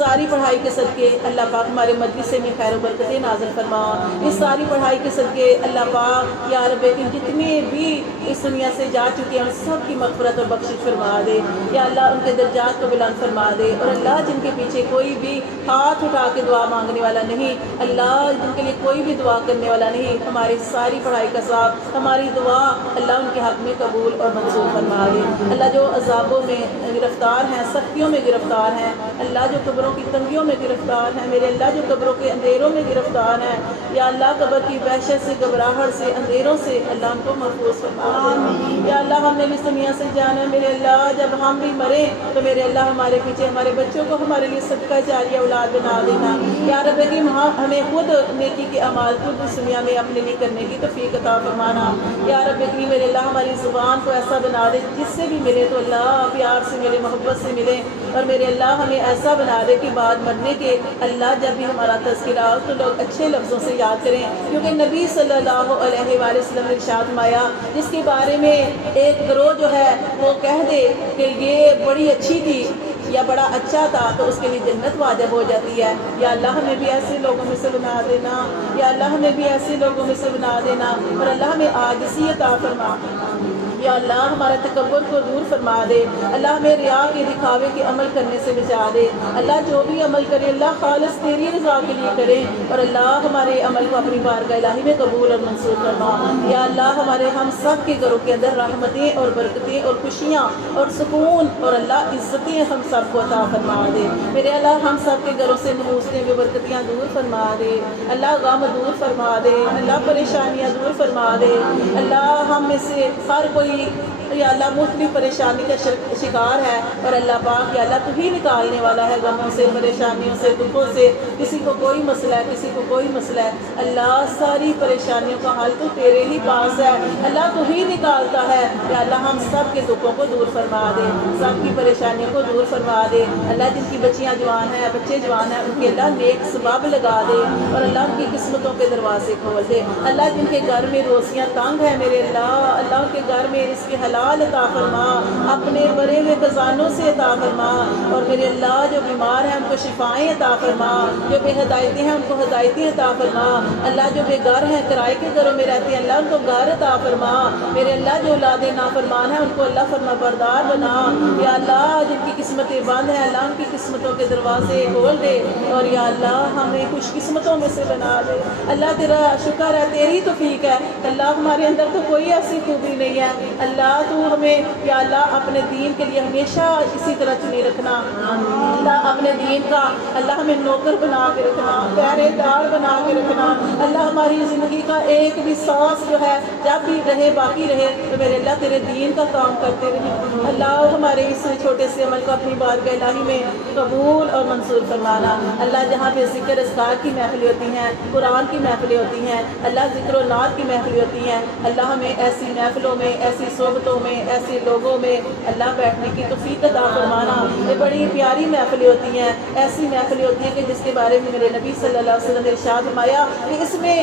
ساری پڑھائی کے صدقے اللہ پاک ہمارے مجلس میں خیر و برکتیں نازل فرما. اس ساری پڑھائی کے صدقے اللہ پاک یا رب جتنے بھی اس دنیا سے جا چکے ہیں ان سب کی مغفرت اور بخشش فرما دے. یا اللہ ان کے درجات کو بلند فرما دے. اور اللہ جن کے پیچھے کوئی بھی ہاتھ اٹھا کے دعا مانگنے والا نہیں, اللہ جن کے لیے کوئی بھی دعا کرنے والا نہیں, ہماری ساری پڑھائی کا ثواب, ہماری دعا اللہ ان کے حق میں قبول اور منظور فرما دے. اللہ جو عذابوں میں گرفتار ہیں, سختیوں میں گرفتار ہیں, اللہ جو قبروں کی تنگیوں میں گرفتار ہیں, میرے اللہ جو قبروں کے اندھیروں میں گرفتار ہیں, یا اللہ قبر کی وحشت سے, گھبراہٹ سے, اندھیروں سے اللہ ان کو محفوظ فرما دے. یا اللہ ہم نے بھی اس دنیا سے جانا ہے, میرے اللہ جب ہم بھی مریں تو میرے اللہ ہمارے پیچھے ہمارے بچوں کو ہمارے لیے صدقہ جاریہ اولاد بنا دینا. یا رب کہ ہمیں خود نیکی کے اعمال خود اس دنیا میں اپنے لیے کرنے کی توفیق عطا فرمانا. یا رب کہ میرے اللہ ہماری زبان کو ایسا بنا دے جس سے بھی ملے تو اللہ پیار سے ملے, محبت سے ملے. اور میرے اللہ ہمیں ایسا بنا دے کہ بعد مرنے کے اللہ جب بھی ہمارا تذکرہ ہو تو لوگ اچھے لفظوں سے یاد کریں, کیونکہ نبی صلی اللہ علیہ وآلہ وسلم نے ارشاد فرمایا جس کے بارے میں ایک گروہ جو ہے وہ کہہ دے کہ یہ بڑی اچھی تھی یا بڑا اچھا تھا تو اس کے لیے جنت واجب ہو جاتی ہے. یا اللہ ہمیں بھی ایسے لوگوں میں سے بنا دینا, یا اللہ ہمیں بھی ایسے لوگوں میں سے بنا دینا. اور اللہ ہمیں عاجزی عطا فرما. یا اللہ ہمارا تکبر کو دور فرما دے. اللہ ہمیں ریا کے دکھاوے کے عمل کرنے سے بچا دے. اللہ جو بھی عمل کرے اللہ خالص تیری رضا کے لیے کرے, اور اللہ ہمارے عمل کو اپنی بارگاہ الہی میں قبول اور منظور فرما. یا اللہ ہمارے ہم سب کے گھروں کے اندر رحمتیں اور برکتیں اور خوشیاں اور سکون اور اللہ عزتیں ہم سب کو عطا فرما دے. میرے اللہ ہم سب کے گھروں سے نحوستیں و برکتیاں دور فرما دے. اللہ غم دور فرما دے. اللہ پریشانیاں دور فرما دے. اللہ ہم میں سے ہر کوئی یا اللہ مختلف پریشانی کا شکار ہے, اور اللہ پاک یا اللہ تو ہی نکالنے والا ہے غموں سے, پریشانیوں سے, دکھوں سے. کسی کو کوئی مسئلہ ہے, کسی کو کوئی مسئلہ ہے, اللہ ساری پریشانیوں کا حل تو تیرے ہی پاس ہے. اللہ تو ہی نکالتا ہے. یا اللہ ہم سب کے دکھوں کو دور فرما دے, سب کی پریشانیوں کو دور فرما دے. اللہ جن کی بچیاں جوان ہیں, بچے جوان ہیں, ان کے اللہ نیک سبب لگا دے, اور اللہ ان کی قسمتوں کے دروازے کھول دے. اللہ جن کے گھر میں روزیاں تنگ ہیں میرے اللہ ان کے گھر میں اس کے حلال عطا فرما, اپنے بڑے ہوئے خزانوں سے عطا فرما. اور میرے اللہ جو بیمار ہیں ان کو شفائیں عطا فرما, جو بے ہدایتیں ہیں ان کو ہدایتیں عطا فرما. اللہ جو بے گھر ہیں, کرائے کے گھروں میں رہتے ہیں, اللہ ان کو گھر عطا فرما. میرے اللہ جو اولاد نافرمان ہیں ان کو اللہ فرما بردار بنا. یا اللہ جن کی قسمتیں بند ہیں اللہ ان کی قسمتوں کے دروازے کھول دے, اور یا اللہ ہمیں خوش قسمتوں میں سے بنا دے. اللہ تیرا شکر ہے, تیری توفیق ہے. اللہ ہمارے اندر تو کوئی ایسی خوبی نہیں ہے. اللہ تو ہمیں یا اللہ اپنے دین کے لیے ہمیشہ اسی طرح چنے رکھنا. اللہ اپنے دین کا اللہ ہمیں نوکر بنا کے رکھنا, پہرے دار بنا کے رکھنا. اللہ ہماری زندگی کا ایک بھی سانس جو ہے جب بھی رہے باقی رہے تو میرے اللہ تیرے دین کا کام کرتے رہے. اللہ ہمارے اس چھوٹے سے عمل کو اپنی بارگاہ الہی میں قبول اور منظور فرمانا. اللہ جہاں پہ ذکر اذکار کی محفلیں ہوتی ہیں, قرآن کی محفلیں ہوتی ہیں, اللہ ذکر و نعت کی محفلیں ہوتی ہیں, اللہ ہمیں ایسی محفلوں میں, ایسی صحبتوں میں, ایسے لوگوں میں اللہ بیٹھنے کی توفیق عطا فرمانا. یہ بڑی پیاری محفلیں ہوتی ہیں, ایسی محفلیں ہوتی ہیں کہ جس کے بارے میں میرے نبی صلی اللہ علیہ وسلم نے ارشاد فرمایا کہ اس میں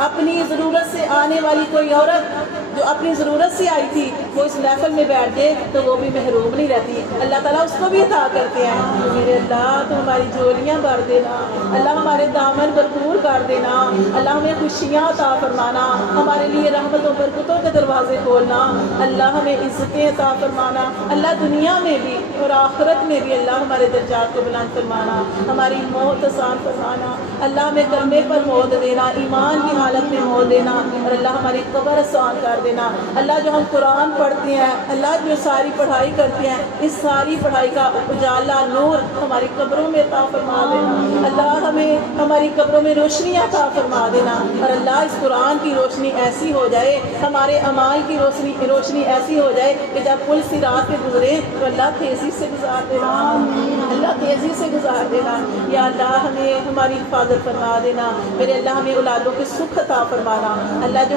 اپنی ضرورت سے آنے والی کوئی عورت جو اپنی ضرورت سے آئی تھی وہ اس محفل میں بیٹھ جائے تو وہ بھی محروم نہیں رہتی. اللہ تعالیٰ اس کو بھی عطا کرتے ہیں. میرے اللہ تو ہماری جولیاں بھر دینا, اللہ ہمارے دامن بھرپور کر دینا, اللہ ہمیں خوشیاں عطا فرمانا, ہمارے لیے رحمتوں برکتوں کے دروازے کھولنا, اللہ ہمیں عزتیں عطا فرمانا. اللہ دنیا میں بھی اور آخرت میں بھی اللہ ہمارے درجات کو بلند فرمانا, ہماری موت آسان فرمانا. اللہ ہمیں کلمے پر موت دینا, ایمان کی حالت میں موت دینا, اور اللہ ہماری قبر آسان کر دینا. اللہ جو ہم قرآن پڑھتے ہیں, اللہ جو ساری پڑھائی کرتے ہیں, اس ساری پڑھائی کا اجالا نور ہماری قبروں میں عطا فرما دینا. اللہ ہمیں ہماری قبروں میں روشنی عطا فرما دینا, اور اللہ اس قرآن کی روشنی ایسی ہو جائے, ہمارے اعمال کی روشنی ایسی ہو جائے کہ جب پل صراط پہ گزرے تو اللہ تیزی سے گزار دینا, اللہ تیزی سے گزار دینا. یا اللہ ہمیں ہماری حفاظت فرما دینا. میرے اللہ ہمیں اولادوں کے سکھ عطا فرمانا. اللہ جو